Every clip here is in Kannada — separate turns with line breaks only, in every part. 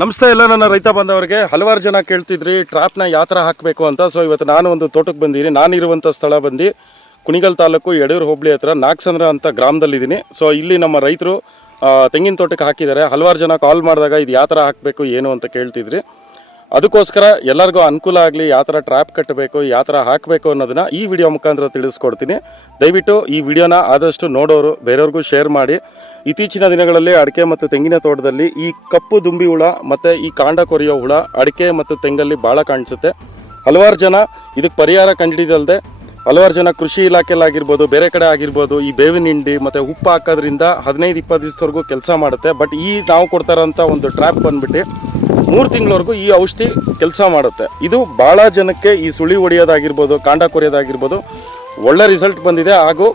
ನಮಸ್ತೆ ಎಲ್ಲ ನನ್ನ ರೈತ ಬಾಂಧವರಿಗೆ. ಹಲವಾರು ಜನ ಕೇಳ್ತಿದ್ರಿ ಟ್ರಾಪ್ನ ಯಾವ ಥರ ಹಾಕಬೇಕು ಅಂತ. ಸೊ ಇವತ್ತು ನಾನು ಒಂದು ತೋಟಕ್ಕೆ ಬಂದಿದ್ದೀನಿ. ನಾನಿರುವಂಥ ಸ್ಥಳ ಬಂದು ಕುಣಿಗಲ್ ತಾಲೂಕು ಯಡೂರು ಹೋಬಳಿ ಹತ್ರ ನಾಗಸಂದ್ರ ಅಂತ ಗ್ರಾಮದಲ್ಲಿದ್ದೀನಿ. ಸೊ ಇಲ್ಲಿ ನಮ್ಮ ರೈತರು ತೆಂಗಿನ ತೋಟಕ್ಕೆ ಹಾಕಿದ್ದಾರೆ. ಹಲವಾರು ಜನ ಕಾಲ್ ಮಾಡಿದಾಗ ಇದು ಯಾವ ಥರ ಹಾಕಬೇಕು, ಏನು ಅಂತ ಕೇಳ್ತಿದ್ರಿ. ಅದಕ್ಕೋಸ್ಕರ ಎಲ್ಲರಿಗೂ ಅನುಕೂಲ ಆಗಲಿ, ಯಾವ ಥರ ಟ್ರ್ಯಾಪ್ ಕಟ್ಟಬೇಕು, ಯಾವ ಥರ ಹಾಕಬೇಕು ಅನ್ನೋದನ್ನ ಈ ವಿಡಿಯೋ ಮುಖಾಂತರ ತಿಳಿಸ್ಕೊಡ್ತೀನಿ. ದಯವಿಟ್ಟು ಈ ವಿಡಿಯೋನ ಆದಷ್ಟು ನೋಡೋರು, ಬೇರೆಯವ್ರಿಗೂ ಶೇರ್ ಮಾಡಿ. ಇತ್ತೀಚಿನ ದಿನಗಳಲ್ಲಿ ಅಡಿಕೆ ಮತ್ತು ತೆಂಗಿನ ತೋಟದಲ್ಲಿ ಈ ಕಪ್ಪು ದುಂಬಿ ಹುಳ ಮತ್ತು ಈ ಕಾಂಡ ಕೊರೆಯೋ ಹುಳ ಅಡಿಕೆ ಮತ್ತು ತೆಂಗಲ್ಲಿ ಭಾಳ ಕಾಣಿಸುತ್ತೆ. ಹಲವಾರು ಜನ ಇದಕ್ಕೆ ಪರಿಹಾರ ಕಂಡಿಡಿದಲ್ಲದೆ ಹಲವಾರು ಜನ ಕೃಷಿ ಇಲಾಖೆಲಾಗಿರ್ಬೋದು ಬೇರೆ ಕಡೆ ಆಗಿರ್ಬೋದು, ಈ ಬೇವಿನ ಹಿಂಡಿ ಮತ್ತು ಉಪ್ಪು ಹಾಕೋದ್ರಿಂದ ಹದಿನೈದು, ಇಪ್ಪತ್ತು ದಿವಸದವರೆಗೂ ಕೆಲಸ ಮಾಡುತ್ತೆ. ಬಟ್ ಈ ನಾವು ಕೊಡ್ತಾರಂಥ ಒಂದು ಟ್ರ್ಯಾಪ್ ಬಂದ್ಬಿಟ್ಟು ಮೂರು ತಿಂಗಳವರೆಗೂ ಈ ಔಷಧಿ ಕೆಲಸ ಮಾಡುತ್ತೆ. ಇದು ಭಾಳ ಜನಕ್ಕೆ ಈ ಸುಳಿ ಹೊಡೆಯೋದಾಗಿರ್ಬೋದು, ಕಾಂಡ ಕೊರೆಯೋದಾಗಿರ್ಬೋದು ಒಳ್ಳೆ ರಿಸಲ್ಟ್ ಬಂದಿದೆ. ಹಾಗೂ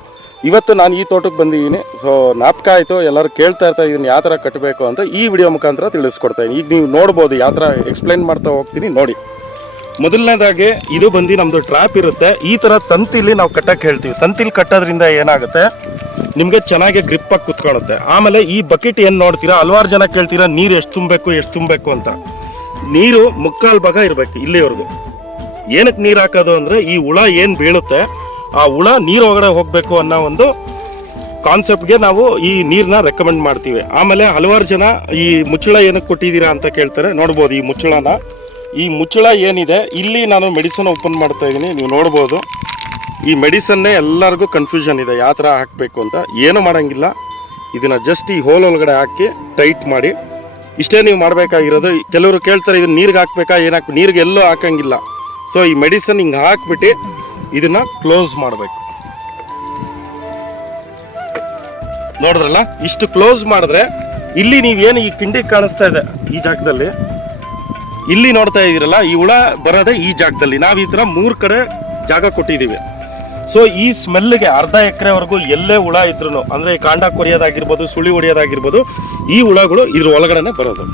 ಇವತ್ತು ನಾನು ಈ ತೋಟಕ್ಕೆ ಬಂದಿದ್ದೀನಿ. ಸೊ ನಾಪಕ ಆಯಿತು. ಎಲ್ಲರೂ ಕೇಳ್ತಾ ಇರ್ತಾರೆ ಇದನ್ನು ಯಾವ ಥರ ಕಟ್ಟಬೇಕು ಅಂತ ಈ ವಿಡಿಯೋ ಮುಖಾಂತರ ತಿಳಿಸ್ಕೊಡ್ತಾ ಇದ್ದೀನಿ ಈಗ ನೀವು ನೋಡ್ಬೋದು, ಯಾವ ಥರ ಎಕ್ಸ್ಪ್ಲೈನ್ ಮಾಡ್ತಾ ಹೋಗ್ತೀನಿ. ನೋಡಿ. ಮೊದಲನೇದಾಗಿ ಇದು ಬಂದು ನಮ್ಮದು ಟ್ರ್ಯಾಪ್ ಇರುತ್ತೆ. ಈ ಥರ ತಂತಿಲಿ ನಾವು ಕಟ್ಟಕ್ಕೆ ಹೇಳ್ತೀವಿ. ತಂತಿಲಿ ಕಟ್ಟೋದ್ರಿಂದ ಏನಾಗುತ್ತೆ? ನಿಮಗೆ ಚೆನ್ನಾಗಿ ಗ್ರಿಪ್ ಆಗಿ ಕುತ್ಕೊಳ್ಳುತ್ತೆ. ಆಮೇಲೆ ಈ ಬಕೆಟ್ ಏನು ನೋಡ್ತೀರಾ? ಹಲವಾರು ಜನ ಕೇಳ್ತೀರಾ, ನೀರು ಎಷ್ಟು ತುಂಬಬೇಕು ಎಷ್ಟು ತುಂಬಬೇಕು ಅಂತ. ನೀರು ಮುಕ್ಕಾಲು ಭಾಗ ಇರಬೇಕು ಇಲ್ಲಿವರೆಗೂ. ಏನಕ್ಕೆ ನೀರು ಹಾಕೋದು ಅಂದರೆ ಈ ಹುಳ ಏನು ಬೀಳುತ್ತೆ, ಆ ಹುಳ ನೀರು ಒಳಗಡೆ ಹೋಗಬೇಕು ಅನ್ನೋ ಒಂದು ಕಾನ್ಸೆಪ್ಟ್ಗೆ ನಾವು ಈ ನೀರನ್ನ ರೆಕಮೆಂಡ್ ಮಾಡ್ತೀವಿ. ಆಮೇಲೆ ಹಲವಾರು ಜನ ಈ ಮುಚ್ಚಳ ಏನಕ್ಕೆ ಕೊಟ್ಟಿದ್ದೀರಾ ಅಂತ ಕೇಳ್ತಾರೆ. ನೋಡ್ಬೋದು ಈ ಮುಚ್ಚಳನ. ಈ ಮುಚ್ಚಳ ಏನಿದೆ, ಇಲ್ಲಿ ನಾನು ಮೆಡಿಸನ್ ಓಪನ್ ಮಾಡ್ತಾ ಇದ್ದೀನಿ, ನೀವು ನೋಡ್ಬೋದು. ಈ ಮೆಡಿಸನ್ನೇ ಎಲ್ಲರಿಗೂ ಕನ್ಫ್ಯೂಷನ್ ಇದೆ, ಯಾವ ಥರ ಹಾಕಬೇಕು ಅಂತ. ಏನು ಮಾಡೋಂಗಿಲ್ಲ. ಇದನ್ನು ಜಸ್ಟ್ ಈ ಹೋಲ್ ಒಳಗಡೆ ಹಾಕಿ ಟೈಟ್ ಮಾಡಿ. ಇಷ್ಟೇ ನೀವು ಮಾಡಬೇಕಾಗಿರೋದು, ಕೆಲವರು ಕೇಳ್ತಾರೆ ಇದನ್ನ ನೀರಿಗೆ ಹಾಕ್ಬೇಕಾ, ಏನು ಹಾಕ್, ನೀರಿಗೆ ಎಲ್ಲೂ ಹಾಕಂಗಿಲ್ಲ. ಸೊ ಈ ಮೆಡಿಸನ್ ಹಿಂಗೆ ಹಾಕ್ಬಿಟ್ಟು ಇದನ್ನ ಕ್ಲೋಸ್ ಮಾಡಬೇಕು. ನೋಡಿದ್ರಲ್ಲ? ಇಷ್ಟು ಕ್ಲೋಸ್ ಮಾಡಿದ್ರೆ ಇಲ್ಲಿ ನೀವೇನು ಈ ಕಿಂಡಿ ಕಾಣಿಸ್ತಾ ಇದೆ ಈ ಜಾಗದಲ್ಲಿ? ಇಲ್ಲಿ ನೋಡ್ತಾ ಇದ್ದೀರಲ್ಲ ಈ ಹುಳ ಬರೋದೇ ಈ ಜಾಗದಲ್ಲಿ. ನಾವು ಈ ಥರ ಮೂರು ಕಡೆ ಜಾಗ ಕೊಟ್ಟಿದ್ದೀವಿ ಸೊ ಈ ಸ್ಮೆಲ್ಗೆ ಅರ್ಧ ಎಕರೆವರೆಗೂ ಎಲ್ಲೇ ಹುಳ ಇದ್ರು ಅಂದರೆ ಕಾಂಡ ಕೊರಿಯೋದಾಗಿರ್ಬೋದು, ಸುಳಿ ಹೊಡಿಯೋದಾಗಿರ್ಬೋದು, ಈ ಹುಳಗಳು ಇದ್ರ ಒಳಗಡೆನೆ ಬರೋದು.